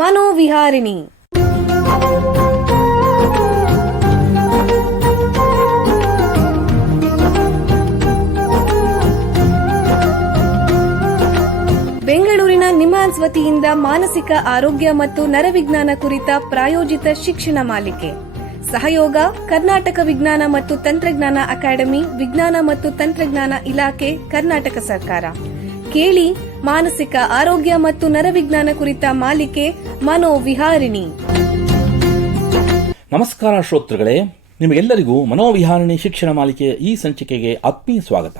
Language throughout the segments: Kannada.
ಮನೋವಿಹಾರಿಣಿ. ಬೆಂಗಳೂರಿನ ನಿಮ್ಹಾನ್ಸ್ ವತಿಯಿಂದ ಮಾನಸಿಕ ಆರೋಗ್ಯ ಮತ್ತು ನರವಿಜ್ಞಾನ ಕುರಿತ ಪ್ರಾಯೋಜಿತ ಶಿಕ್ಷಣ ಮಾಲಿಕೆ. ಸಹಯೋಗ ಕರ್ನಾಟಕ ವಿಜ್ಞಾನ ಮತ್ತು ತಂತ್ರಜ್ಞಾನ ಅಕಾಡೆಮಿ, ವಿಜ್ಞಾನ ಮತ್ತು ತಂತ್ರಜ್ಞಾನ ಇಲಾಖೆ, ಕರ್ನಾಟಕ ಸರ್ಕಾರ. ಕೇಳಿ ಮಾನಸಿಕ ಆರೋಗ್ಯ ಮತ್ತು ನರವಿಜ್ಞಾನ ಕುರಿತ ಮಾಲಿಕೆ ಮನೋವಿಹಾರಿಣಿ. ನಮಸ್ಕಾರ ಶ್ರೋತೃಗಳೇ, ನಿಮಗೆಲ್ಲರಿಗೂ ಮನೋವಿಹಾರಿಣಿ ಶಿಕ್ಷಣ ಮಾಲಿಕೆಯ ಈ ಸಂಚಿಕೆಗೆ ಆತ್ಮೀಯ ಸ್ವಾಗತ.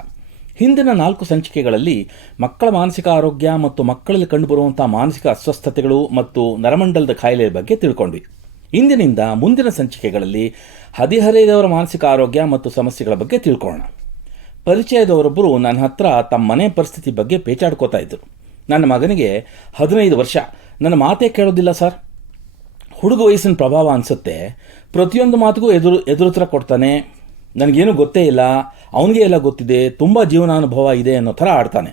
ಹಿಂದಿನ 4 ಸಂಚಿಕೆಗಳಲ್ಲಿ ಮಕ್ಕಳ ಮಾನಸಿಕ ಆರೋಗ್ಯ ಮತ್ತು ಮಕ್ಕಳಲ್ಲಿ ಕಂಡುಬರುವಂತಹ ಮಾನಸಿಕ ಅಸ್ವಸ್ಥತೆಗಳು ಮತ್ತು ನರಮಂಡಲದ ಕಾಯಿಲೆಯ ಬಗ್ಗೆ ತಿಳ್ಕೊಂಡ್ವಿ. ಇಂದಿನಿಂದ ಮುಂದಿನ ಸಂಚಿಕೆಗಳಲ್ಲಿ ಹದಿಹರೆಯದವರ ಮಾನಸಿಕ ಆರೋಗ್ಯ ಮತ್ತು ಸಮಸ್ಯೆಗಳ ಬಗ್ಗೆ ತಿಳ್ಕೊಳ್ಳೋಣ. ಪರಿಚಯದವರೊಬ್ಬರು ನನ್ನ ಹತ್ರ ತಮ್ಮ ಮನೆ ಪರಿಸ್ಥಿತಿ ಬಗ್ಗೆ ಪೇಚಾಡ್ಕೋತಾ ಇದ್ದರು. ನನ್ನ ಮಗನಿಗೆ 15 ವರ್ಷ, ನನ್ನ ಮಾತೇ ಕೇಳೋದಿಲ್ಲ ಸರ್. ಹುಡುಗ ವಯಸ್ಸಿನ ಪ್ರಭಾವ ಅನಿಸುತ್ತೆ. ಪ್ರತಿಯೊಂದು ಮಾತಿಗೂ ಎದುರುತ್ತರ ಕೊಡ್ತಾನೆ. ನನಗೇನು ಗೊತ್ತೇ ಇಲ್ಲ, ಅವನಿಗೆ ಎಲ್ಲ ಗೊತ್ತಿದೆ, ತುಂಬ ಜೀವನಾನುಭವ ಇದೆ ಅನ್ನೋ ಥರ ಆಡ್ತಾನೆ.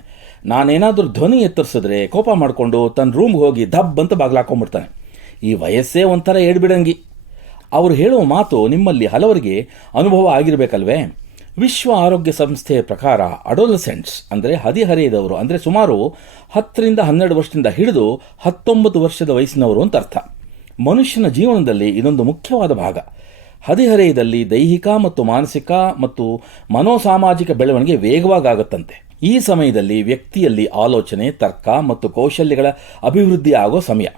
ನಾನೇನಾದರೂ ಧ್ವನಿ ಎತ್ತರಿಸಿದ್ರೆ ಕೋಪ ಮಾಡಿಕೊಂಡು ತನ್ನ ರೂಮ್ಗೆ ಹೋಗಿ ದಬ್ ಅಂತ ಬಾಗ್ಲಾಕೊಂಡ್ಬಿಡ್ತಾನೆ. ಈ ವಯಸ್ಸೇ ಒಂಥರ ಏಡ್ಬಿಡಂಗಿ. ಅವರು ಹೇಳುವ ಮಾತು ನಿಮ್ಮಲ್ಲಿ ಹಲವರಿಗೆ ಅನುಭವ ಆಗಿರಬೇಕಲ್ವೇ? ವಿಶ್ವ ಆರೋಗ್ಯ ಸಂಸ್ಥೆಯ ಪ್ರಕಾರ ಅಡೋಲಸೆಂಟ್ಸ್ ಅಂದರೆ ಹದಿಹರೆಯದವರು ಅಂದರೆ ಸುಮಾರು 10 ರಿಂದ 12 ವರ್ಷದಿಂದ ಹಿಡಿದು 19 ವರ್ಷದ ವಯಸ್ಸಿನವರು ಅಂತ ಅರ್ಥ. ಮನುಷ್ಯನ ಜೀವನದಲ್ಲಿ ಇದೊಂದು ಮುಖ್ಯವಾದ ಭಾಗ. ಹದಿಹರೆಯದಲ್ಲಿ ದೈಹಿಕ ಮತ್ತು ಮಾನಸಿಕ ಮತ್ತು ಮನೋಸಾಮಾಜಿಕ ಬೆಳವಣಿಗೆ ವೇಗವಾಗುತ್ತಂತೆ. ಈ ಸಮಯದಲ್ಲಿ ವ್ಯಕ್ತಿಯಲ್ಲಿ ಆಲೋಚನೆ, ತರ್ಕ ಮತ್ತು ಕೌಶಲ್ಯಗಳ ಅಭಿವೃದ್ಧಿ ಆಗೋ ಸಮಯ.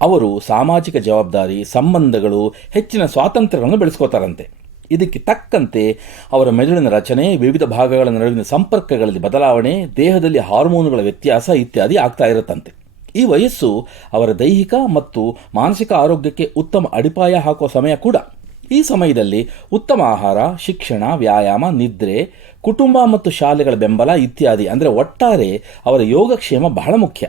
ಅವರು ಸಾಮಾಜಿಕ ಜವಾಬ್ದಾರಿ, ಸಂಬಂಧಗಳು, ಹೆಚ್ಚಿನ ಸ್ವಾತಂತ್ರ್ಯಗಳನ್ನು ಬೆಳೆಸ್ಕೋತಾರಂತೆ. ಇದಕ್ಕೆ ತಕ್ಕಂತೆ ಅವರ ಮೆದುಳಿನ ರಚನೆ, ವಿವಿಧ ಭಾಗಗಳ ನಡುವಿನ ಸಂಪರ್ಕಗಳಲ್ಲಿ ಬದಲಾವಣೆ, ದೇಹದಲ್ಲಿ ಹಾರ್ಮೋನುಗಳ ವ್ಯತ್ಯಾಸ ಇತ್ಯಾದಿ ಆಗ್ತಾ ಇರುತ್ತಂತೆ. ಈ ವಯಸ್ಸು ಅವರ ದೈಹಿಕ ಮತ್ತು ಮಾನಸಿಕ ಆರೋಗ್ಯಕ್ಕೆ ಉತ್ತಮ ಅಡಿಪಾಯ ಹಾಕುವ ಸಮಯ ಕೂಡ. ಈ ಸಮಯದಲ್ಲಿ ಉತ್ತಮ ಆಹಾರ, ಶಿಕ್ಷಣ, ವ್ಯಾಯಾಮ, ನಿದ್ರೆ, ಕುಟುಂಬ ಮತ್ತು ಶಾಲೆಗಳ ಬೆಂಬಲ ಇತ್ಯಾದಿ ಅಂದರೆ ಒಟ್ಟಾರೆ ಅವರ ಯೋಗಕ್ಷೇಮ ಬಹಳ ಮುಖ್ಯ.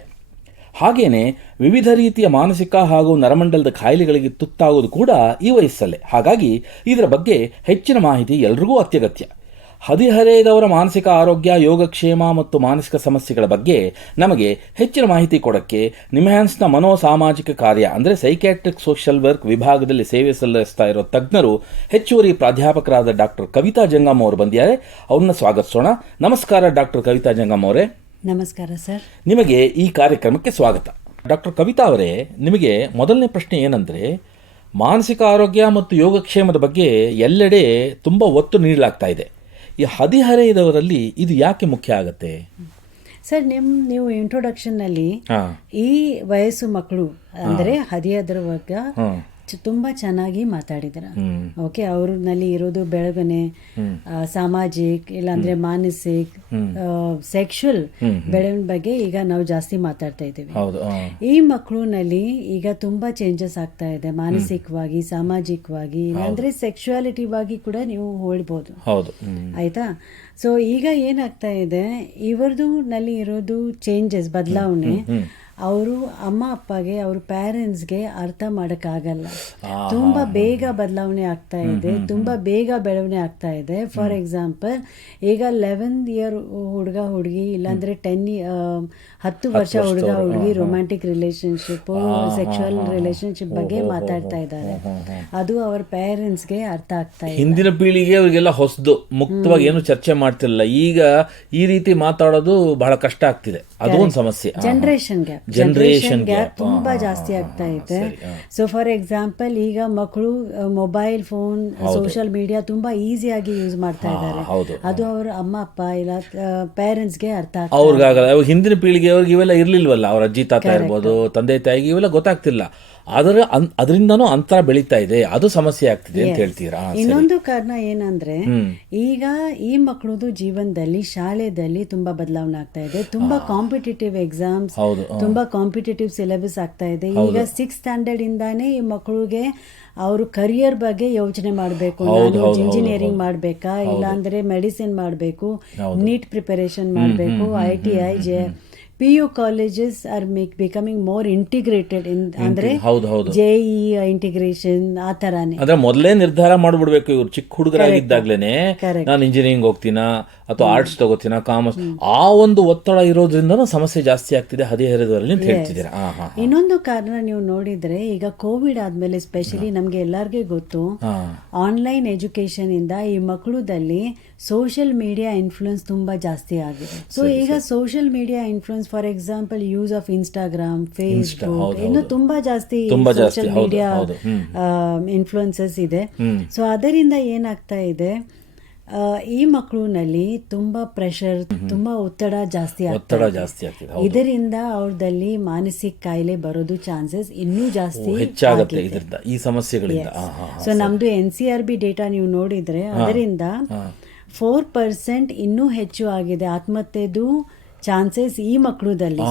ಹಾಗೇನೆ ವಿವಿಧ ರೀತಿಯ ಮಾನಸಿಕ ಹಾಗೂ ನರಮಂಡಲದ ಕಾಯಿಲೆಗಳಿಗೆ ತುತ್ತಾಗೋದು ಕೂಡ ಈ ವಯಸ್ಸಲ್ಲೇ. ಹಾಗಾಗಿ ಇದರ ಬಗ್ಗೆ ಹೆಚ್ಚಿನ ಮಾಹಿತಿ ಎಲ್ರಿಗೂ ಅತ್ಯಗತ್ಯ. ಹದಿಹರೆಯದವರ ಮಾನಸಿಕ ಆರೋಗ್ಯ, ಯೋಗಕ್ಷೇಮ ಮತ್ತು ಮಾನಸಿಕ ಸಮಸ್ಯೆಗಳ ಬಗ್ಗೆ ನಮಗೆ ಹೆಚ್ಚಿನ ಮಾಹಿತಿ ಕೊಡೋಕ್ಕೆ ನಿಮ್ಹಾನ್ಸ್ನ ಮನೋಸಾಮಾಜಿಕ ಕಾರ್ಯ ಅಂದರೆ ಸೈಕ್ಯಾಟ್ರಿಕ್ ಸೋಷಿಯಲ್ ವರ್ಕ್ ವಿಭಾಗದಲ್ಲಿ ಸೇವೆ ಸಲ್ಲಿಸ್ತಾ ಇರೋ ತಜ್ಞರು, ಹೆಚ್ಚುವರಿ ಪ್ರಾಧ್ಯಾಪಕರಾದ ಡಾಕ್ಟರ್ ಕವಿತಾ ಜಂಗಮ್ ಅವರು ಬಂದಿದ್ದಾರೆ. ಅವ್ರನ್ನ ಸ್ವಾಗತಿಸೋಣ. ನಮಸ್ಕಾರ ಡಾಕ್ಟರ್ ಕವಿತಾ ಜಂಗಮ್ ಅವರೇ. ನಮಸ್ಕಾರ ಸರ್. ನಿಮಗೆ ಈ ಕಾರ್ಯಕ್ರಮಕ್ಕೆ ಸ್ವಾಗತ. ಡಾಕ್ಟರ್ ಕವಿತಾ ಅವರೇ, ನಿಮಗೆ ಮೊದಲನೇ ಪ್ರಶ್ನೆ ಏನಂದರೆ, ಮಾನಸಿಕ ಆರೋಗ್ಯ ಮತ್ತು ಯೋಗಕ್ಷೇಮದ ಬಗ್ಗೆ ಎಲ್ಲೆಡೆ ತುಂಬ ಒತ್ತು ನೀಡಲಾಗ್ತಾ ಇದೆ. ಈ ಹದಿಹರೆಯದವರಲ್ಲಿ ಇದು ಯಾಕೆ ಮುಖ್ಯ ಆಗುತ್ತೆ ಸರ್? ನೀವು ಇಂಟ್ರೊಡಕ್ಷನ್ನಲ್ಲಿ ಈ ವಯಸ್ಸು ಮಕ್ಕಳು ಅಂದರೆ ಹದಿಹರೆಯದರ ವರ್ಗ ತುಂಬ ಚೆನ್ನಾಗಿ ಮಾತಾಡಿದಾರೆ. ಓಕೆ, ಅವ್ರಲ್ಲಿ ಇರೋದು ಬೆಳವಣಿಗೆ, ಸಾಮಾಜಿಕ ಇಲ್ಲಾಂದ್ರೆ ಮಾನಸಿಕ, ಸೆಕ್ಷುವಲ್ ಬೆಳವಣಿಗೆ ಬಗ್ಗೆ ಈಗ ನಾವು ಜಾಸ್ತಿ ಮಾತಾಡ್ತಾ ಇದ್ದೀವಿ. ಈ ಮಕ್ಕಳಿನಲ್ಲಿ ಈಗ ತುಂಬಾ ಚೇಂಜಸ್ ಆಗ್ತಾ ಇದೆ, ಮಾನಸಿಕವಾಗಿ, ಸಾಮಾಜಿಕವಾಗಿ, ಇಲ್ಲಾಂದ್ರೆ ಸೆಕ್ಷುವಾಲಿಟಿವಾಗಿ ಕೂಡ ನೀವು ಹೇಳ್ಬೋದು. ಆಯ್ತಾ? ಸೊ ಈಗ ಏನಾಗ್ತಾ ಇದೆ, ಇವರದು ನಲ್ಲಿ ಇರೋದು ಚೇಂಜಸ್, ಬದಲಾವಣೆ ಅವರು ಅಮ್ಮ ಅಪ್ಪಗೆ, ಅವ್ರ ಪೇರೆಂಟ್ಸ್ಗೆ ಅರ್ಥ ಮಾಡೋಕ್ಕಾಗಲ್ಲ. ತುಂಬ ಬೇಗ ಬದಲಾವಣೆ ಆಗ್ತಾ ಇದೆ, ತುಂಬ ಬೇಗ ಬೆಳವಣಿಗೆ ಆಗ್ತಾ ಇದೆ. ಫಾರ್ ಎಕ್ಸಾಂಪಲ್, ಈಗ 11 ಇಯರ್ ಹುಡುಗ ಹುಡುಗಿ ಇಲ್ಲಾಂದರೆ 10 ವರ್ಷ ಹುಡುಗ ಹುಡುಗಿ ರೊಮ್ಯಾಂಟಿಕ್ ರಿಲೇಶನ್ಶಿಪ್, ಸೆಕ್ಷುವಲ್ ರಿಲೇಶನ್ಶಿಪ್ ಬಗ್ಗೆ ಮಾತಾಡ್ತಾ ಇದ್ದಾರೆ. ಅದು ಅವ್ರ ಪೇರೆಂಟ್ಸ್ಗೆ ಅರ್ಥ ಆಗ್ತಾ ಇದೆ. ಹಿಂದಿನ ಪೀಳಿಗೆ ಅವರಿಗೆಲ್ಲ ಹೊಸದು, ಮುಕ್ತವಾಗಿ ಏನು ಚರ್ಚೆ ಮಾಡ್ತಿರಲಿಲ್ಲ. ಈಗ ಈ ರೀತಿ ಮಾತಾಡೋದು ಬಹಳ ಕಷ್ಟ ಆಗ್ತಿದೆ. ಅದು ಒಂದು ಸಮಸ್ಯೆ. ಜನರೇಷನ್ ಗ್ಯಾಪ್ ತುಂಬಾ ಜಾಸ್ತಿ ಆಗ್ತಾ ಇದೆ. ಸೊ ಫಾರ್ ಎಕ್ಸಾಂಪಲ್, ಈಗ ಮಕ್ಕಳು ಮೊಬೈಲ್ ಫೋನ್, ಸೋಷಿಯಲ್ ಮೀಡಿಯಾ ತುಂಬಾ ಈಸಿಯಾಗಿ ಯೂಸ್ ಮಾಡ್ತಾ ಇದ್ದಾರೆ. ಅದು ಅವ್ರ ಅಮ್ಮ ಅಪ್ಪ ಇಲ್ಲ ಪೇರೆಂಟ್ಸ್ಗೆ ಅರ್ಥ ಅವ್ರಿಗಾಗಲ್ಲ. ಹಿಂದಿನ ಪೀಳಿಗೆ ಅವ್ರಿಗೆ ಇವೆಲ್ಲ ಇರ್ಲಿಲ್ವಲ್ಲ. ಅವ್ರ ಅಜ್ಜಿ ತಾತ ಇರ್ಬೋದು, ತಂದೆ ತಾಯಿಗೆ ಇವೆಲ್ಲ ಗೊತ್ತಾಗ್ತಿಲ್ಲ. ಅದರಿಂದನೂ ಅಂತರ ಬೆಳೀತಾ ಇದೆ. ಅದು ಸಮಸ್ಯೆ ಆಗ್ತಿದೆ ಅಂತ ಹೇಳ್ತೀರಾ? ಇನ್ನೊಂದು ಕಾರಣ ಏನಂದ್ರೆ, ಈಗ ಈ ಮಕ್ಕಳದು ಜೀವನದಲ್ಲಿ ಶಾಲೆಯಲ್ಲಿ ತುಂಬಾ ಬದಲಾವಣೆ ಆಗ್ತಾ ಇದೆ. ತುಂಬಾ ಕಾಂಪಿಟೇಟಿವ್ ಎಕ್ಸಾಮ್ಸ್, ತುಂಬಾ ಕಾಂಪಿಟೇಟಿವ್ ಸಿಲೆಬಸ್ ಆಗ್ತಾ ಇದೆ. ಈಗ 6th ಸ್ಟ್ಯಾಂಡರ್ಡ್ ಇಂದಾನೇ ಈ ಮಕ್ಕಳಿಗೆ ಅವರು ಕರಿಯರ್ ಬಗ್ಗೆ ಯೋಚನೆ ಮಾಡಬೇಕು. ನಾನು ಇಂಜಿನಿಯರಿಂಗ್ ಮಾಡಬೇಕಾ, ಇಲ್ಲಾಂದ್ರೆ ಮೆಡಿಸಿನ್ ಮಾಡಬೇಕು, ನೀಟ್ ಪ್ರಿಪರೇಷನ್ ಮಾಡಬೇಕು, ITI, PU colleges are becoming more integrated ಅಂದ್ರೆ JEE ಇಂಟಿಗ್ರೇಷನ್ ಆ ತರಾನೇ. ಅಂದ್ರೆ ಮೊದಲೇ ನಿರ್ಧಾರ ಮಾಡ್ಬಿಡ್ಬೇಕು ಇವ್ರು ಚಿಕ್ಕ ಹುಡುಗರಾಗಿದ್ದಾಗ್ಲೇನೆ, ನಾನು ಇಂಜಿನಿಯರಿಂಗ್ ಹೋಗ್ತೀನಾ ಅಥವಾ ಆರ್ಟ್ಸ್ ತಗೋತೀನ, ಕಾಮರ್ಸ್, ಆ ಒಂದು ಒತ್ತಡ ಇರೋದ್ರಿಂದನೂ ಸಮಸ್ಯೆ ಜಾಸ್ತಿ ಆಗ್ತಿದೆ ಹದಿಹರೆಯದವರಲ್ಲಿ ಅಂತ ಹೇಳ್ತಿದ್ದೀರಾ. ಇನ್ನೊಂದು ಕಾರಣ ನೀವು ನೋಡಿದ್ರೆ, ಈಗ ಕೋವಿಡ್ ಆದ್ಮೇಲೆ ಸ್ಪೆಷಲಿ ನಮ್ಗೆ ಎಲ್ಲರಿಗೂ ಗೊತ್ತು, ಆನ್ಲೈನ್ ಎಜುಕೇಶನ್ ಇಂದ ಈ ಮಕ್ಕಳದಲ್ಲಿ ಸೋಷಿಯಲ್ ಮೀಡಿಯಾ ಇನ್ಫ್ಲೂಯೆನ್ಸ್ ತುಂಬಾ ಜಾಸ್ತಿ ಆಗಿದೆ. ಸೊ ಈಗ social media influence, for example use of Instagram, Facebook, ಇನ್ನು ತುಂಬಾ ಜಾಸ್ತಿ ಸೋಷಿಯಲ್ ಮೀಡಿಯಾ ಇನ್ಫ್ಲೂಯೆನ್ಸಸ್ ಇದೆ. ಸೊ ಅದರಿಂದ ಏನಾಗ್ತಾ ಇದೆ, ಈ ಮಕ್ಕಳಿನಲ್ಲಿ ತುಂಬಾ ಪ್ರೆಷರ್, ತುಂಬಾ ಒತ್ತಡ ಜಾಸ್ತಿ ಆಗ್ತಿದೆ. ಇದರಿಂದ ಅವ್ರದಲ್ಲಿ ಮಾನಸಿಕ ಕಾಯಿಲೆ ಬರೋದು ಚಾನ್ಸಸ್ ಇನ್ನೂ ಜಾಸ್ತಿ ಹೆಚ್ಚಾಗುತ್ತೆ ಈ ಸಮಸ್ಯೆಗಳಿಂದ. ಸೊ ನಮ್ದು NCRB ಡೇಟಾ ನೀವು ನೋಡಿದ್ರೆ ಅದರಿಂದ 4% ಇನ್ನೂ ಹೆಚ್ಚು ಆಗಿದೆ ಆತ್ಮಹತ್ಯೆದು ಚಾನ್ಸಸ್ ಈ ಮಕ್ಕಳದಲ್ಲಿ,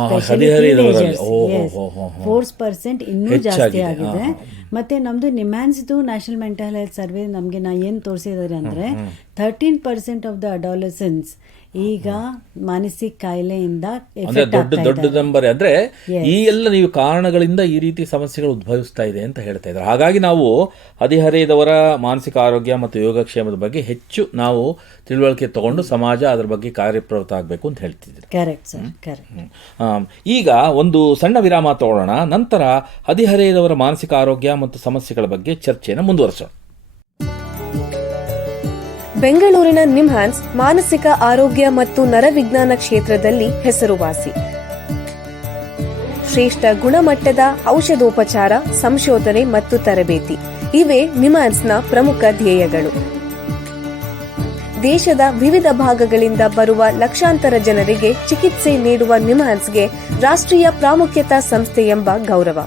4% ಇನ್ನೂ ಜಾಸ್ತಿ ಆಗಿದೆ. ಮತ್ತೆ ನಮ್ದು ನಿಮ್ಹಾನ್ಸ್ದು ನ್ಯಾಷನಲ್ ಮೆಂಟಲ್ ಹೆಲ್ತ್ ಸರ್ವೆ ನಮ್ಗೆ ಏನ್ ತೋರಿಸಿದಾರೆ ಅಂದ್ರೆ 13% ಆಫ್ ದ ಅಡಾಲಸೆನ್ಸ್ ಈಗ ಮಾನಸಿಕ ಕಾಯಿಲೆಯಿಂದ ದೊಡ್ಡ ನಂಬರ್. ಅಂದ್ರೆ ಈ ಎಲ್ಲ ನೀವು ಕಾರಣಗಳಿಂದ ಈ ರೀತಿ ಸಮಸ್ಯೆಗಳು ಉದ್ಭವಿಸ್ತಾ ಇದೆ ಅಂತ ಹೇಳ್ತಾ ಇದ್ದಾರೆ. ಹಾಗಾಗಿ ನಾವು ಹದಿಹರೆಯದವರ ಮಾನಸಿಕ ಆರೋಗ್ಯ ಮತ್ತು ಯೋಗಕ್ಷೇಮದ ಬಗ್ಗೆ ಹೆಚ್ಚು ನಾವು ತಿಳುವಳಿಕೆ ತಗೊಂಡು ಸಮಾಜ ಅದರ ಬಗ್ಗೆ ಕಾರ್ಯಪ್ರವೃತ್ತ ಆಗಬೇಕು ಅಂತ ಹೇಳ್ತಿದ್ದೀರಿ. Correct sir, correct. ಈಗ ಒಂದು ಸಣ್ಣ ವಿರಾಮ ತಗೊಳ್ಳೋಣ. ನಂತರ ಹದಿಹರೆಯದವರ ಮಾನಸಿಕ ಆರೋಗ್ಯ ಮತ್ತು ಸಮಸ್ಯೆಗಳ ಬಗ್ಗೆ ಚರ್ಚೆಯನ್ನು ಮುಂದುವರಿಸೋಣ. ಬೆಂಗಳೂರಿನ ನಿಮ್ಹಾನ್ಸ್ ಮಾನಸಿಕ ಆರೋಗ್ಯ ಮತ್ತು ನರವಿಜ್ಞಾನ ಕ್ಷೇತ್ರದಲ್ಲಿ ಹೆಸರುವಾಸಿ. ಶ್ರೇಷ್ಠ ಗುಣಮಟ್ಟದ ಔಷಧೋಪಚಾರ, ಸಂಶೋಧನೆ ಮತ್ತು ತರಬೇತಿ ಇವೇ ನಿಮ್ಹಾನ್ಸ್ನ ಪ್ರಮುಖ ಧ್ಯೇಯಗಳು. ದೇಶದ ವಿವಿಧ ಭಾಗಗಳಿಂದ ಬರುವ ಲಕ್ಷಾಂತರ ಜನರಿಗೆ ಚಿಕಿತ್ಸೆ ನೀಡುವ ನಿಮ್ಹಾನ್ಸ್ಗೆ ರಾಷ್ಟ್ರೀಯ ಪ್ರಾಮುಖ್ಯತಾ ಸಂಸ್ಥೆ ಎಂಬ ಗೌರವ.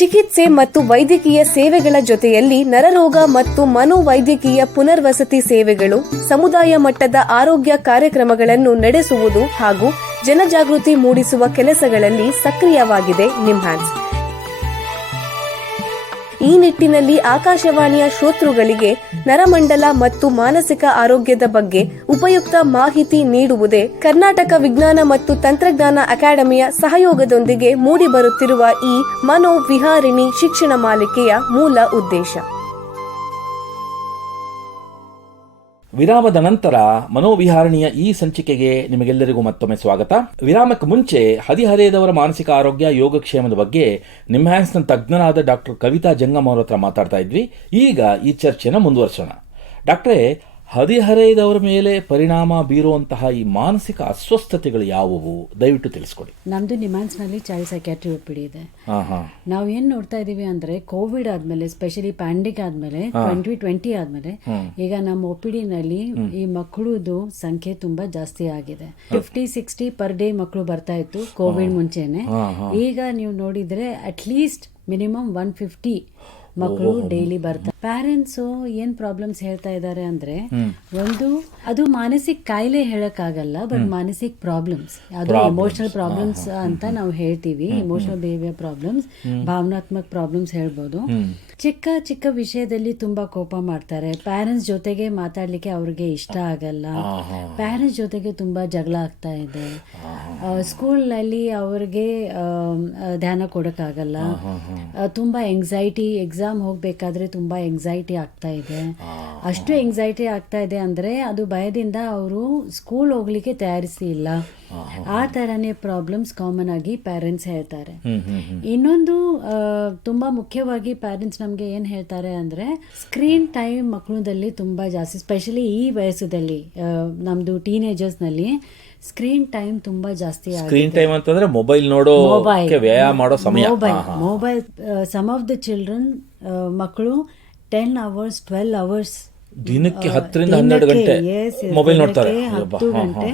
ಚಿಕಿತ್ಸೆ ಮತ್ತು ವೈದ್ಯಕೀಯ ಸೇವೆಗಳ ಜೊತೆಯಲ್ಲಿ ನರರೋಗ ಮತ್ತು ಮನೋವೈದ್ಯಕೀಯ ಪುನರ್ವಸತಿ ಸೇವೆಗಳು, ಸಮುದಾಯ ಮಟ್ಟದ ಆರೋಗ್ಯ ಕಾರ್ಯಕ್ರಮಗಳನ್ನು ನಡೆಸುವುದು ಹಾಗೂ ಜನಜಾಗೃತಿ ಮೂಡಿಸುವ ಕೆಲಸಗಳಲ್ಲಿ ಸಕ್ರಿಯವಾಗಿದೆ ನಿಮ್ಹಾನ್ಸ್. ಈ ನಿಟ್ಟಿನಲ್ಲಿ ಆಕಾಶವಾಣಿಯ ಶ್ರೋತೃಗಳಿಗೆ ನರಮಂಡಲ ಮತ್ತು ಮಾನಸಿಕ ಆರೋಗ್ಯದ ಬಗ್ಗೆ ಉಪಯುಕ್ತ ಮಾಹಿತಿ ನೀಡುವುದೇ ಕರ್ನಾಟಕ ವಿಜ್ಞಾನ ಮತ್ತು ತಂತ್ರಜ್ಞಾನ ಅಕಾಡೆಮಿಯ ಸಹಯೋಗದೊಂದಿಗೆ ಮೂಡಿಬರುತ್ತಿರುವ ಈ ಮನೋವಿಹಾರಿಣಿ ಶಿಕ್ಷಣ ಮಾಲಿಕೆಯ ಮೂಲ ಉದ್ದೇಶ. ವಿರಾಮದ ನಂತರ ಮನೋವಿಹಾರಣಿಯ ಈ ಸಂಚಿಕೆಗೆ ನಿಮಗೆಲ್ಲರಿಗೂ ಮತ್ತೊಮ್ಮೆ ಸ್ವಾಗತ. ವಿರಾಮಕ್ಕೆ ಮುಂಚೆ ಹದಿಹರೆಯದವರ ಮಾನಸಿಕ ಆರೋಗ್ಯ ಯೋಗಕ್ಷೇಮದ ಬಗ್ಗೆ ನಿಮ್ಹಾನ್ಸ್ನ ತಜ್ಞರಾದ ಡಾಕ್ಟರ್ ಕವಿತಾ ಜಂಗಮ್ ಅವರ ಹತ್ರ ಮಾತಾಡ್ತಾ ಇದ್ವಿ. ಈಗ ಈ ಚರ್ಚೆನ ಮುಂದುವರಿಸೋಣ. ಡಾಕ್ಟ್ರೇ, ಹದಿಹರೆಯದವರ ಮೇಲೆ ಪರಿಣಾಮ ಬೀರುವಂತಹ ಈ ಮಾನಸಿಕ ಅಸ್ವಸ್ಥತೆಗಳು ಯಾವುವು, ದಯವಿಟ್ಟು ತಿಳಿಸ್ಕೊಡಿ. ನಮ್ದು ನಿಮ್ಹಾನ್ಸ್ನಲ್ಲಿ ಚೈಲ್ಡ್ ಸೈಕ್ಯಾಟ್ರಿ ಒಪಿಡಿ ಇದೆ. ನಾವು ಏನ್ ನೋಡ್ತಾ ಇದೀವಿ ಅಂದ್ರೆ, ಕೋವಿಡ್ ಆದ್ಮೇಲೆ, ಸ್ಪೆಷಲಿ ಪ್ಯಾಂಡಿಕ್ ಆದ್ಮೇಲೆ, 2020 ಆದ್ಮೇಲೆ ಈಗ ನಮ್ಮ ಒಪಿಡಿನಲ್ಲಿ ಈ ಮಕ್ಕಳದು ಸಂಖ್ಯೆ ತುಂಬಾ ಜಾಸ್ತಿ ಆಗಿದೆ. 50-60 ಪರ್ ಡೇ ಮಕ್ಕಳು ಬರ್ತಾ ಇತ್ತು ಕೋವಿಡ್ ಮುಂಚೆನೆ. ಈಗ ನೀವು ನೋಡಿದ್ರೆ ಅಟ್ಲೀಸ್ಟ್ ಮಿನಿಮಮ್ 150 ಮಕ್ಕಳು ಡೈಲಿ ಬರ್ತಾರೆ. ಪ್ಯಾರೆಂಟ್ಸ್ ಏನ್ ಪ್ರಾಬ್ಲಮ್ಸ್ ಹೇಳ್ತಾ ಇದ್ದಾರೆ ಅಂದ್ರೆ, ಒಂದು ಅದು ಮಾನಸಿಕ ಕಾಯಿಲೆ ಹೇಳಕ್ಕಾಗಲ್ಲ, ಬಟ್ ಮಾನಸಿಕ ಪ್ರಾಬ್ಲಮ್ಸ್, ಅದು ಎಮೋಷನಲ್ ಪ್ರಾಬ್ಲಮ್ಸ್ ಅಂತ ನಾವು ಹೇಳ್ತೀವಿ. ಎಮೋಷನಲ್ ಬಿಹೇವಿಯರ್ ಪ್ರಾಬ್ಲಮ್ಸ್, ಭಾವನಾತ್ಮಕ ಪ್ರಾಬ್ಲಮ್ಸ್ ಹೇಳ್ಬೋದು. ಚಿಕ್ಕ ಚಿಕ್ಕ ವಿಷಯದಲ್ಲಿ ತುಂಬಾ ಕೋಪ ಮಾಡ್ತಾರೆ. ಪ್ಯಾರೆಂಟ್ಸ್ ಜೊತೆಗೆ ಮಾತಾಡ್ಲಿಕ್ಕೆ ಅವ್ರಿಗೆ ಇಷ್ಟ ಆಗಲ್ಲ. ಪ್ಯಾರೆಂಟ್ಸ್ ಜೊತೆಗೆ ತುಂಬಾ ಜಗಳ ಆಗ್ತಾ ಇದೆ. ಸ್ಕೂಲ್ನಲ್ಲಿ ಅವ್ರಿಗೆ ಧ್ಯಾನ ಕೊಡಕ್ಕಾಗಲ್ಲ. ತುಂಬಾ ಎಂಗ್ಸೈಟಿ, ಎಕ್ಸಾಮ್ ಹೋಗ್ಬೇಕಾದ್ರೆ ತುಂಬಾ ಎಂಗ್ಸೈಟಿ ಆಗ್ತಾ ಇದೆ. ಅಷ್ಟು ಎಂಗ್ಸೈಟಿ ಆಗ್ತಾ ಇದೆ ಅಂದ್ರೆ ಅದು ಭಯದಿಂದ ಅವರು ಸ್ಕೂಲ್ ಹೋಗ್ಲಿಕ್ಕೆ ತಯಾರಿಸಿ ಇಲ್ಲ. ಆ ತರನೇ ಪ್ರಾಬ್ಲಮ್ಸ್ ಕಾಮನ್ ಆಗಿ ಪ್ಯಾರೆಂಟ್ಸ್ ಹೇಳ್ತಾರೆ. ಇನ್ನೊಂದು ತುಂಬಾ ಮುಖ್ಯವಾಗಿ ಪ್ಯಾರೆಂಟ್ಸ್ ನಮ್ಗೆ ಏನ್ ಹೇಳ್ತಾರೆ ಅಂದ್ರೆ, ಸ್ಕ್ರೀನ್ ಟೈಮ್ ಮಕ್ಕಳದಲ್ಲಿ ತುಂಬಾ ಜಾಸ್ತಿ, ಸ್ಪೆಷಲಿ ಈ ವಯಸ್ಸದಲ್ಲಿ ನಮ್ದು ಟೀನೇಜರ್ಸ್ ನಲ್ಲಿ ಸ್ಕ್ರೀನ್ ಟೈಮ್ ತುಂಬಾ ಜಾಸ್ತಿ. ಸ್ಕ್ರೀನ್ ಟೈಮ್ ಅಂತಂದ್ರೆ ಮೊಬೈಲ್ ನೋಡೋ, ವ್ಯಾಯಾಮ ಮಾಡೋ ಸಮಯ. Mobile some of the children ಮಕ್ಕಳು 10 hours 12 hours ದಿನಕ್ಕೆ 10-12 ಗಂಟೆ ಮೊಬೈಲ್ ನೋಡ್ತಾರೆ. 10 ಗಂಟೆ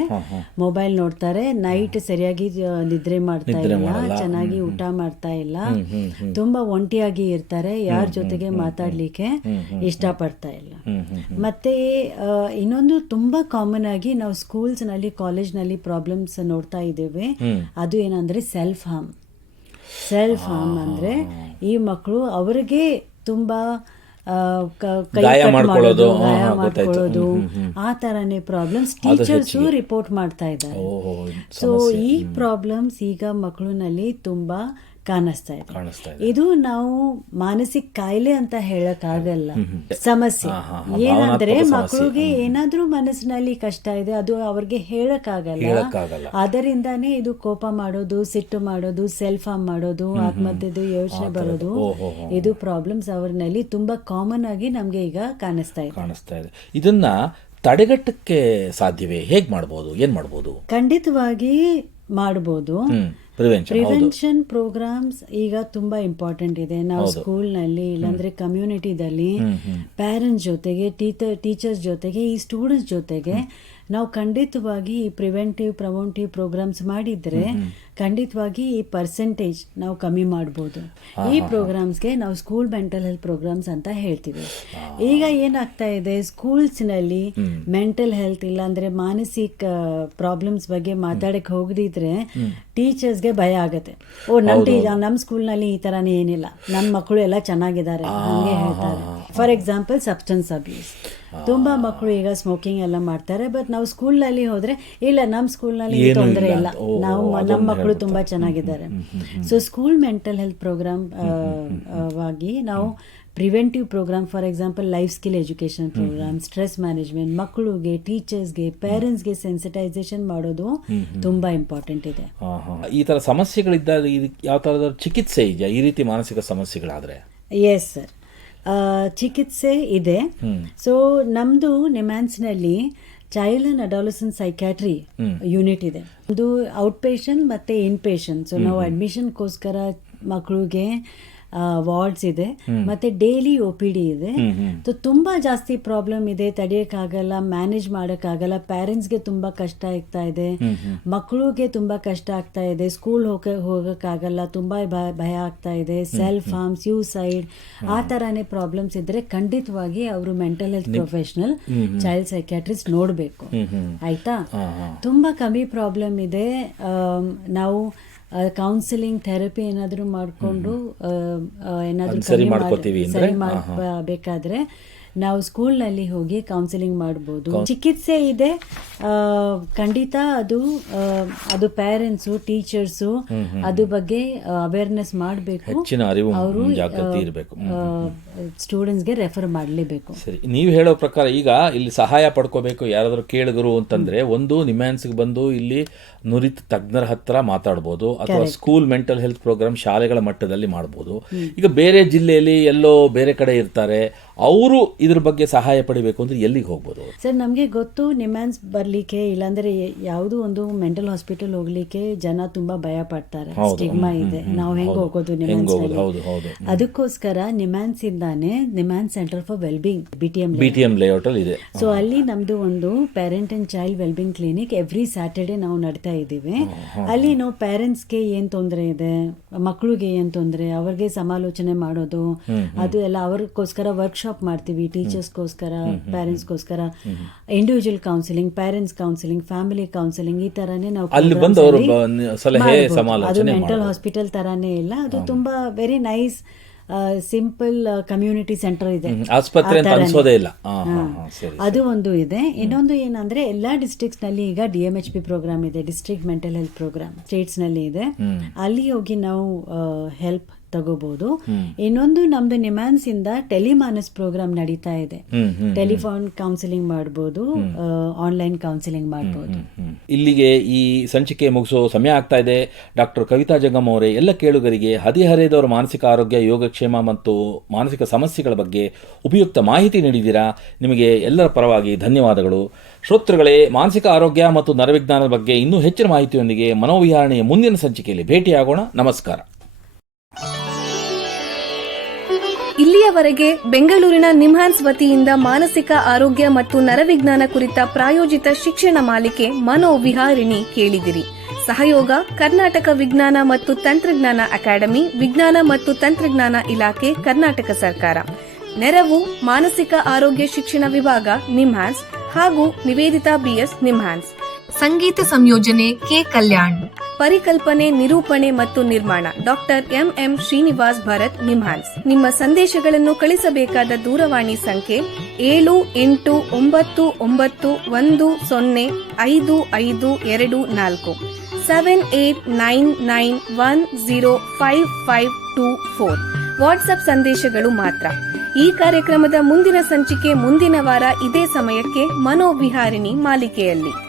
ಮೊಬೈಲ್ ನೋಡ್ತಾರೆ. ನೈಟ್ ಸರಿಯಾಗಿ ನಿದ್ರೆ ಮಾಡ್ತಾ ಇಲ್ಲ, ಚೆನ್ನಾಗಿ ಊಟ ಮಾಡ್ತಾ ಇಲ್ಲ, ತುಂಬಾ ಒಂಟಿಯಾಗಿ ಇರ್ತಾರೆ, ಯಾರ ಜೊತೆಗೆ ಮಾತಾಡ್ಲಿಕ್ಕೆ ಇಷ್ಟಪಡ್ತಾ ಇಲ್ಲ. ಮತ್ತೆ ಇನ್ನೊಂದು ತುಂಬಾ ಕಾಮನ್ ಆಗಿ ನಾವು ಸ್ಕೂಲ್ಸ್ ನಲ್ಲಿ, ಕಾಲೇಜ್ ನಲ್ಲಿ ಪ್ರಾಬ್ಲಮ್ಸ್ ನೋಡ್ತಾ ಇದ್ದೇವೆ. ಅದು ಏನಂದ್ರೆ ಸೆಲ್ಫ್ ಹಾರ್ಮ್. ಸೆಲ್ಫ್ ಹಾರ್ಮ್ ಅಂದ್ರೆ ಈ ಮಕ್ಕಳು ಅವರಿಗೆ ತುಂಬಾ ಗಾಯ ಮಾಡ್ಕೊಳ್ಳೋದು, ಆ ತರನೇ ಪ್ರಾಬ್ಲಮ್ಸ್ ಟೀಚರ್ಸ್ ರಿಪೋರ್ಟ್ ಮಾಡ್ತಾ ಇದ್ದಾರೆ. ಸೊ ಈ ಪ್ರಾಬ್ಲಮ್ಸ್ ಈಗ ಮಕ್ಕಳಿನಲ್ಲಿ ತುಂಬಾ ಕಾಣಿಸ್ತಾ ಇದೆ. ಕಾಣಿಸ್ತಾ ಇದೆ. ಇದು ನಾವು ಮಾನಸಿಕ ಕಾಯಿಲೆ ಅಂತ ಹೇಳಕ್ಕಾಗಲ್ಲ, ಸಮಸ್ಯೆ. ಏನಂದ್ರೆ ಮಕ್ಕಳಿಗೆ ಏನಾದ್ರೂ ಮನಸ್ಸಿನಲ್ಲಿ ಕಷ್ಟ ಇದೆ, ಅದು ಅವ್ರಿಗೆ ಹೇಳಕ್ಕಾಗಲ್ಲ. ಅದರಿಂದಾನೇ ಇದು ಕೋಪ ಮಾಡೋದು, ಸಿಟ್ಟು ಮಾಡೋದು, ಸೆಲ್ಫ್ ಹಾರ್ಮ್ ಮಾಡೋದು, ಆತ್ಮಹತ್ಯೆದು ಯೋಚನೆ ಬರೋದು, ಇದು ಪ್ರಾಬ್ಲಮ್ಸ್ ಅವ್ರಲ್ಲಿ ತುಂಬಾ ಕಾಮನ್ ಆಗಿ ನಮ್ಗೆ ಈಗ ಕಾಣಿಸ್ತಾ ಇದೆ. ಇದನ್ನ ತಡೆಗಟ್ಟಕ್ಕೆ ಸಾಧ್ಯವೇ? ಹೇಗ್ ಮಾಡ್ಬೋದು, ಏನ್ ಮಾಡ್ಬೋದು? ಖಂಡಿತವಾಗಿ ಮಾಡ್ಬೋದು. ಪ್ರಿವೆನ್ಷನ್ ಪ್ರೋಗ್ರಾಮ್ಸ್ ಈಗ ತುಂಬಾ ಇಂಪಾರ್ಟೆಂಟ್ ಇದೆ. ನಾವು ಸ್ಕೂಲ್ನಲ್ಲಿ ಇಲ್ಲಾಂದ್ರೆ ಕಮ್ಯುನಿಟಿದಲ್ಲಿ ಪೇರೆಂಟ್ಸ್ ಜೊತೆಗೆ, ಟೀಚರ್ಸ್ ಜೊತೆಗೆ, ಈ ಸ್ಟೂಡೆಂಟ್ಸ್ ಜೊತೆಗೆ ನಾವು ಖಂಡಿತವಾಗಿ ಈ ಪ್ರಮೋಟಿವ್ ಪ್ರೋಗ್ರಾಮ್ಸ್ ಮಾಡಿದ್ರೆ ಖಂಡಿತವಾಗಿ ಈ ಪರ್ಸೆಂಟೇಜ್ ನಾವು ಕಮ್ಮಿ ಮಾಡ್ಬೋದು. ಈ ಪ್ರೋಗ್ರಾಮ್ಸ್ಗೆ ನಾವು ಸ್ಕೂಲ್ ಮೆಂಟಲ್ ಹೆಲ್ತ್ ಪ್ರೋಗ್ರಾಮ್ಸ್ ಅಂತ ಹೇಳ್ತೀವಿ. ಈಗ ಏನಾಗ್ತಾ ಇದೆ, ಸ್ಕೂಲ್ಸ್ನಲ್ಲಿ ಮೆಂಟಲ್ ಹೆಲ್ತ್ ಇಲ್ಲಾಂದ್ರೆ ಮಾನಸಿಕ ಪ್ರಾಬ್ಲಮ್ಸ್ ಬಗ್ಗೆ ಮಾತಾಡಕ್ಕೆ ಹೋಗದಿದ್ರೆ ಟೀಚರ್ಸ್ಗೆ ಭಯ ಆಗುತ್ತೆ. ನಮ್ಮ ಸ್ಕೂಲ್ನಲ್ಲಿ ಈ ಥರನೇ ಏನಿಲ್ಲ, ನನ್ನ ಮಕ್ಕಳು ಎಲ್ಲ ಚೆನ್ನಾಗಿದ್ದಾರೆ ಹಂಗೆ ಹೇಳ್ತಾರೆ. ಫಾರ್ ಎಕ್ಸಾಂಪಲ್ ಸಬ್ಸ್ಟೆನ್ಸ್ ಅಬ್ಯೂಸ್, ತುಂಬಾ ಮಕ್ಕಳು ಈಗ ಸ್ಮೋಕಿಂಗ್ ಎಲ್ಲ ಮಾಡ್ತಾರೆ. ಬಟ್ ನಾವು ಸ್ಕೂಲ್ನಲ್ಲಿ ಹೋದ್ರೆ ಇಲ್ಲ, ನಮ್ಮ ಸ್ಕೂಲ್ನಲ್ಲಿ ತೊಂದರೆ ಇಲ್ಲ, ನಮ್ಮ ಮಕ್ಕಳು ತುಂಬಾ ಚೆನ್ನಾಗಿದ್ದಾರೆ. So school mental health program ಆಗಿ ನಾವು preventive program, for example life skill education program, stress management, ಮಕ್ಕಳಿಗೆ, ಟೀಚರ್ಸ್ಗೆ, ಪೇರೆಂಟ್ಸ್ಗೆ ಸೆನ್ಸಿಟೈಸೇಷನ್ ಮಾಡೋದು ತುಂಬಾ ಇಂಪಾರ್ಟೆಂಟ್ ಇದೆ. ಈ ತರ ಸಮಸ್ಯೆಗಳಿದ್ದಾಗ ಯಾವ ತರದ ಚಿಕಿತ್ಸೆ ಇದೆಯಾ ಈ ರೀತಿ ಮಾನಸಿಕ ಸಮಸ್ಯೆಗಳಾದ್ರೆ? ಎಸ್ ಸರ್, ಚಿಕಿತ್ಸೆ ಇದೆ. ಸೊ ನಮ್ದು ನಿಮ್ಹಾನ್ಸ್ನಲ್ಲಿ child and adolescent psychiatry unit ಇದೆ. ಅದು ಔಟ್ ಪೇಷಂಟ್ ಮತ್ತೆ ಇನ್ ಪೇಷಂಟ್. ಸೊ ನಾವು ಅಡ್ಮಿಷನ್ಗೋಸ್ಕರ ಮಕ್ಕಳಿಗೆ ವಾರ್ಡ್ಸ್ ಇದೆ, ಮತ್ತೆ ಡೈಲಿ OPD ಇದೆ. ತುಂಬಾ ಜಾಸ್ತಿ ಪ್ರಾಬ್ಲಮ್ ಇದೆ, ತಡೆಯಕ್ಕಾಗಲ್ಲ, ಮ್ಯಾನೇಜ್ ಮಾಡೋಕ್ಕಾಗಲ್ಲ. ಪೇರೆಂಟ್ಸ್ಗೆ ತುಂಬಾ ಕಷ್ಟ ಆಗ್ತಾ ಇದೆ, ಮಕ್ಕಳಿಗೆ ತುಂಬಾ ಕಷ್ಟ ಆಗ್ತಾ ಇದೆ, ಸ್ಕೂಲ್ ಹೋಗಕ್ಕಾಗಲ್ಲ, ತುಂಬಾ ಭಯ ಆಗ್ತಾ ಇದೆ, ಸೆಲ್ಫ್ ಹಾರ್ಮ್, ಸ್ಯೂಸೈಡ್, ಆ ತರಾನೇ ಪ್ರಾಬ್ಲಮ್ಸ್ ಇದ್ರೆ ಖಂಡಿತವಾಗಿ ಅವರು mental health professional, child psychiatrist ನೋಡ್ಬೇಕು. ಆಯ್ತಾ? ತುಂಬಾ ಕಮ್ಮಿ ಪ್ರಾಬ್ಲಮ್ ಇದೆ. ನಾವು ಕೌನ್ಸಿಲಿಂಗ್, ಥೆರಪಿ ಏನಾದರೂ ಮಾಡಿಕೊಂಡು ಏನಾದರೂ ಸರಿ ಮಾಡಬೇಕಾದ್ರೆ ನಾವು ಸ್ಕೂಲ್ನಲ್ಲಿ ಹೋಗಿ ಕೌನ್ಸಿಲಿಂಗ್ ಮಾಡ್ಬೋದು. ಚಿಕಿತ್ಸೆ ಇದೆ ಖಂಡಿತ. ಅದು ಪೇರೆಂಟ್ಸು, ಟೀಚರ್ಸು ಅದ್ರ ಬಗ್ಗೆ ಅವೇರ್ನೆಸ್ ಮಾಡಬೇಕು, ಅವರು ಸ್ಟೂಡೆಂಟ್ಸ್ಗೆ ರೆಫರ್ ಮಾಡಲೇಬೇಕು. ಸರಿ, ನೀವು ಹೇಳೋ ಪ್ರಕಾರ ಈಗ ಇಲ್ಲಿ ಸಹಾಯ ಪಡ್ಕೋಬೇಕು ಯಾರಾದರೂ ಕೇಳಿದ್ರು ಅಂತಂದ್ರೆ, ಒಂದು ನಿಮ್ಹಾನ್ಸ್ಗೆ ಬಂದು ಇಲ್ಲಿ ನುರಿತ ತಜ್ಞರ ಹತ್ರ ಮಾತಾಡ್ಬೋದು, ಅಥವಾ ಸ್ಕೂಲ್ ಮೆಂಟಲ್ ಹೆಲ್ತ್ ಪ್ರೋಗ್ರಾಮ್ ಶಾಲೆಗಳ ಮಟ್ಟದಲ್ಲಿ ಮಾಡ್ಬೋದು. ಈಗ ಬೇರೆ ಜಿಲ್ಲೆಯಲ್ಲಿ ಎಲ್ಲೋ ಬೇರೆ ಕಡೆ ಇರ್ತಾರೆ, ಅವರು ಇದ್ರ ಬಗ್ಗೆ ಸಹಾಯ ಪಡಿಬೇಕು ಅಂದ್ರೆ ಎಲ್ಲಿಗೆ ಹೋಗ್ಬೋದು? ಸರ್, ನಮಗೆ ಗೊತ್ತು ನಿಮ್ಹಾನ್ಸ್ ಬರ್ಲಿಕ್ಕೆ ಇಲ್ಲಾಂದ್ರೆ ಯಾವುದೋ ಒಂದು ಮೆಂಟಲ್ ಹಾಸ್ಪಿಟಲ್ ಹೋಗ್ಲಿಕ್ಕೆ ಜನ ತುಂಬಾ ಭಯ ಪಡ್ತಾರೆ, ಸ್ಟಿಗ್ಮಾ ಇದೆ, ನಾವು ಹೆಂಗ್ ಹೋಗೋದು ನಿಮ್ಹಾನ್ಸ್. ಅದಕ್ಕೋಸ್ಕರ ನಿಮ್ಹಾನ್ಸ್ ಇಂದಾನೆ NIMHANS centre for well-being BTM layout ಅಲ್ಲಿ ಇದೆ. ಸೊ ಅಲ್ಲಿ ನಮ್ದು ಒಂದು parent and child well-being clinic every Saturday ನಾವು ನಡ್ತಾ ಇದ್ದೀವಿ. ಅಲ್ಲಿ ನಾವು ಪೇರೆಂಟ್ಸ್ಗೆ ಏನ್ ತೊಂದರೆ ಇದೆ, ಮಕ್ಕಳಿಗೆ ಏನ್ ತೊಂದರೆ, ಅವ್ರಿಗೆ ಸಮಾಲೋಚನೆ ಮಾಡೋದು, ಅದು ಎಲ್ಲ ಅವ್ರಿಗೋಸ್ಕರ ವರ್ಕ್ಶಾಪ್ ಮಾಡ್ತೀವಿ. ಟೀಚರ್ಸ್ಗೋಸ್ಕರ, ಪೇರೆಂಟ್ಸ್ಗೋಸ್ಕರ individual counselling, parents counselling, family counselling, ಈ ತರಾನೇ ನಾವು ಅದು ಮೆಂಟಲ್ ಹಾಸ್ಪಿಟಲ್ ತರಾನೇ ಇಲ್ಲ. ಅದು ತುಂಬಾ very nice simple community centre ಇದೆ, ಆಸ್ಪತ್ರೆ ಅಂತ ಅನ್ಸೋದೇ ಇಲ್ಲ. ಅದು ಒಂದು ಇದೆ. ಇನ್ನೊಂದು ಏನಂದ್ರೆ ಎಲ್ಲಾ ಡಿಸ್ಟ್ರಿಕ್ಟ್ಸ್ ನಲ್ಲಿ ಈಗ DMHP ಪ್ರೋಗ್ರಾಮ್ ಇದೆ, district mental health program states ನಲ್ಲಿ ಇದೆ. ಅಲ್ಲಿ ಹೋಗಿ ನಾವು ಹೆಲ್ಪ್ ತಗೋಬಹುದು. ಇನ್ನೊಂದು ನಮ್ದು ನಿಮ್ಹಾನ್ಸ್ ಇಂದ ಟೆಲಿಮಾನಸ್ ಪ್ರೋಗ್ರಾಮ್ ನಡೀತಾ ಇದೆ. ಟೆಲಿಫೋನ್ ಕೌನ್ಸಿಲಿಂಗ್ ಮಾಡಬಹುದು, ಆನ್ಲೈನ್ ಕೌನ್ಸಿಲಿಂಗ್ ಮಾಡಬಹುದು. ಇಲ್ಲಿಗೆ ಈ ಸಂಚಿಕೆ ಮುಗಿಸೋ ಸಮಯ ಆಗ್ತಾ ಇದೆ. ಡಾಕ್ಟರ್ ಕವಿತಾ ಜಂಗಮ್ ಅವರೇ, ಎಲ್ಲ ಕೇಳುಗರಿಗೆ ಹದಿಹರೆಯದವರ ಮಾನಸಿಕ ಆರೋಗ್ಯ, ಯೋಗಕ್ಷೇಮ ಮತ್ತು ಮಾನಸಿಕ ಸಮಸ್ಯೆಗಳ ಬಗ್ಗೆ ಉಪಯುಕ್ತ ಮಾಹಿತಿ ನೀಡಿದ್ದೀರಾ. ನಿಮಗೆ ಎಲ್ಲರ ಪರವಾಗಿ ಧನ್ಯವಾದಗಳು. ಶ್ರೋತೃಗಳೇ, ಮಾನಸಿಕ ಆರೋಗ್ಯ ಮತ್ತು ನರವಿಜ್ಞಾನದ ಬಗ್ಗೆ ಇನ್ನೂ ಹೆಚ್ಚಿನ ಮಾಹಿತಿಯೊಂದಿಗೆ ಮನೋವಿಹಾರಣೆಯ ಮುಂದಿನ ಸಂಚಿಕೆಯಲ್ಲಿ ಭೇಟಿಯಾಗೋಣ. ನಮಸ್ಕಾರ. ಇಲ್ಲಿಯವರೆಗೆ ಬೆಂಗಳೂರಿನ ನಿಮ್ಹಾನ್ಸ್ ವತಿಯಿಂದ ಮಾನಸಿಕ ಆರೋಗ್ಯ ಮತ್ತು ನರವಿಜ್ಞಾನ ಕುರಿತ ಪ್ರಾಯೋಜಿತ ಶಿಕ್ಷಣ ಮಾಲಿಕೆ ಮನೋವಿಹಾರಿಣಿ ಕೇಳಿದಿರಿ. ಸಹಯೋಗ ಕರ್ನಾಟಕ ವಿಜ್ಞಾನ ಮತ್ತು ತಂತ್ರಜ್ಞಾನ ಅಕಾಡೆಮಿ, ವಿಜ್ಞಾನ ಮತ್ತು ತಂತ್ರಜ್ಞಾನ ಇಲಾಖೆ, ಕರ್ನಾಟಕ ಸರ್ಕಾರ. ನೆರವು ಮಾನಸಿಕ ಆರೋಗ್ಯ ಶಿಕ್ಷಣ ವಿಭಾಗ, ನಿಮ್ಹಾನ್ಸ್ ಹಾಗೂ ನಿವೇದಿತಾ BS, ನಿಮ್ಹಾನ್ಸ್. ಸಂಗೀತ ಸಂಯೋಜನೆ ಕೆ ಕಲ್ಯಾಣ್. ಪರಿಕಲ್ಪನೆ, ನಿರೂಪಣೆ ಮತ್ತು ನಿರ್ಮಾಣ ಡಾಕ್ಟರ್ MM ಶ್ರೀನಿವಾಸ್ ಭರತ್, ನಿಮ್ಹಾನ್ಸ್. ನಿಮ್ಮ ಸಂದೇಶಗಳನ್ನು ಕಳಿಸಬೇಕಾದ ದೂರವಾಣಿ ಸಂಖ್ಯೆ 7899105524. 7899105524. ವಾಟ್ಸ್ಆಪ್ ಸಂದೇಶಗಳು ಮಾತ್ರ. ಈ ಕಾರ್ಯಕ್ರಮದ ಮುಂದಿನ ಸಂಚಿಕೆ ಮುಂದಿನ ವಾರ ಇದೇ ಸಮಯಕ್ಕೆ ಮನೋವಿಹಾರಿಣಿ ಮಾಲಿಕೆಯಲ್ಲಿ.